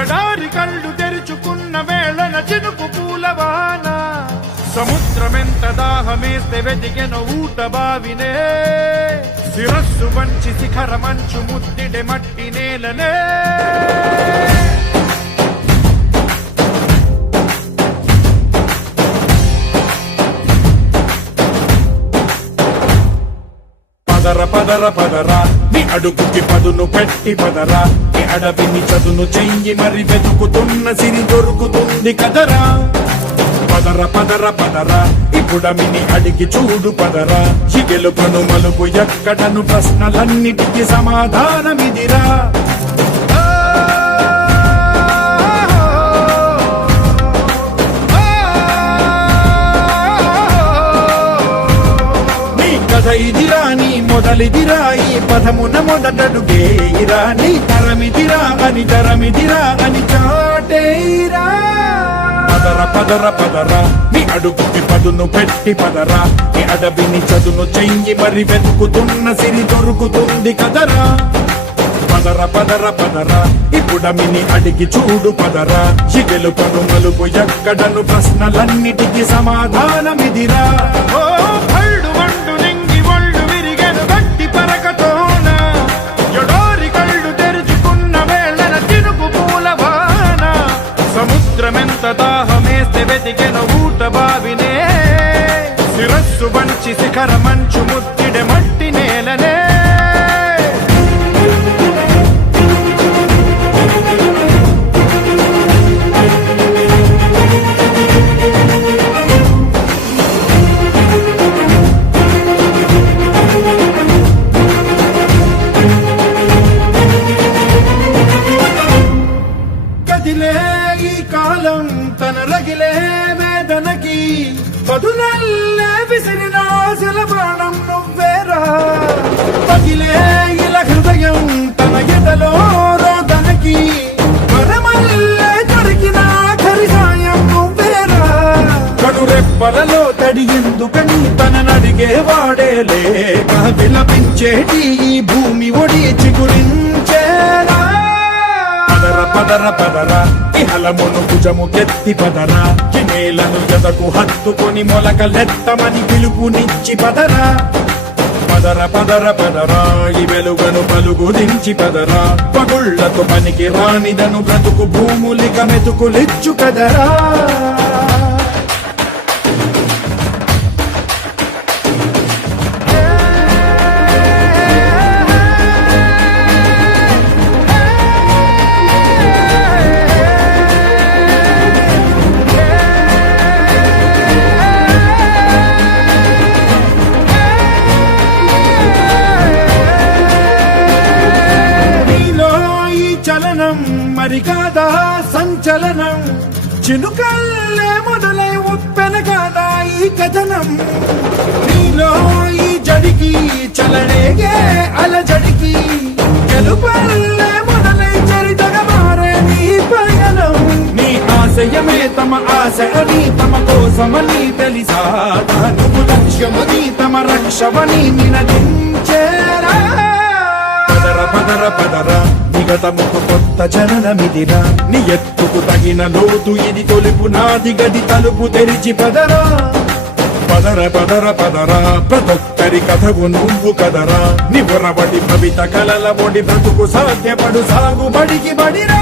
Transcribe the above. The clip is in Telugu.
ఎడారి కళ్ళు తెరుచుకున్న వేళన చినుకు పూలవాన సముద్రమెంత దాహమేస్తే వెతికెన ఊట బావినే శిరస్సు వంచి శిఖర మంచు ముద్దిడే మట్టి నేలనే పదర పదర పదరా నీ అడుగుకి పదును పెట్టి పదరా నీ అడవిని చదును చెయ్యి మరి వెతుకుతున్న సిరి దొరుకుతుంది కదరా పదర పదర పదరా ఇప్పుడమిని అడిగి చూడు పదరా చిగెలుపను మలుపు ఎక్కడను ప్రశ్నలన్నిటికీ సమాధానమిదిరా ఇదిరా నీ మొదలిదిరా ఈ పదమున మొదటడుగేయిరా నీ తరమిదిరా అని చాటేరా పదర పదర పదరా నీ అడుగుకి పదును పెట్టి పదరా నీ అడవిని చదును చెయ్యి మరి వెతుకుతున్న సిరి దొరుకుతుంది కదరా పదర పదర పదరా ఇప్పుడమిని అడిగి చూడు పదరా చిగెలు పను మలుపు ఎక్కడను ప్రశ్నలన్నిటికీ సమాధానమిదిరా ఓ భళ్ళు వండు నింగి ఒళ్ళు విరిగెను గట్టి పరకతోన ఎడారి కళ్ళు తెరుచుకున్న వేళన చినుకు పూలవాన సముద్రమెంత దాహమేస్తే వెతికెను ఊట బావినే శిరస్సు వంచి శిఖర మంచు ముద్దిడే మట్టి నేలనే ఈ కాలం తన రగిలే వేదనకి పదునల్లే విసిరిన ఆశల బాణం నువ్వేరా పగిలే ఇలా హృదయం తన ఎదలో రోదనకి వరమల్లే దొరికిన ఆఖరి సాయం నువ్వేరా కడురెప్పలలో తడి ఎందుకని తననడిగే వాడే లేక విలపించేటి ఈ భూమి ఒడి చిగురించేరా పదర పదరా ఇహలమును భుజము కెత్తి పదరా నేలను ఎదకు హత్తుకొని మొలకలెత్తమని పిలుపునిచ్చి పదరా పదర పదర పదరా ఈ వెలుగను పలుగు దించి పదరా పగుళ్లతో పనికి రానిదను బ్రతుకు భూములిక మెతుకులిచ్చు కదరా మరి కాదా సంచలనం చినుకల్లే మొదలై ఉప్పెన కాదా ఈ కథనం నీలో ఈ జడికి చలనేగే అలజడికి గెలుపల్లే మొదలై చరితగా మారే నీ పయనం నీ ఆశయమే తమ ఆశ అని తమ కోసమని తెలిసా నువ్వు లక్ష్యమని తమ రక్షమని నినదించేరా పదర పదర పదరా నిగతముకు కొత్త జననమిదిరా నీ ఎత్తుకు తగిన లోతు ఇది తొలుపు నాది గది తలుపు తెరిచి పదరా పదర పదర పదరా ప్రతొక్కరి కథకు నువ్వు కదరా నివరబడి భవిత కలల బొడి బ్రతుకు సాధ్యపడు సాగుబడికి బడిరా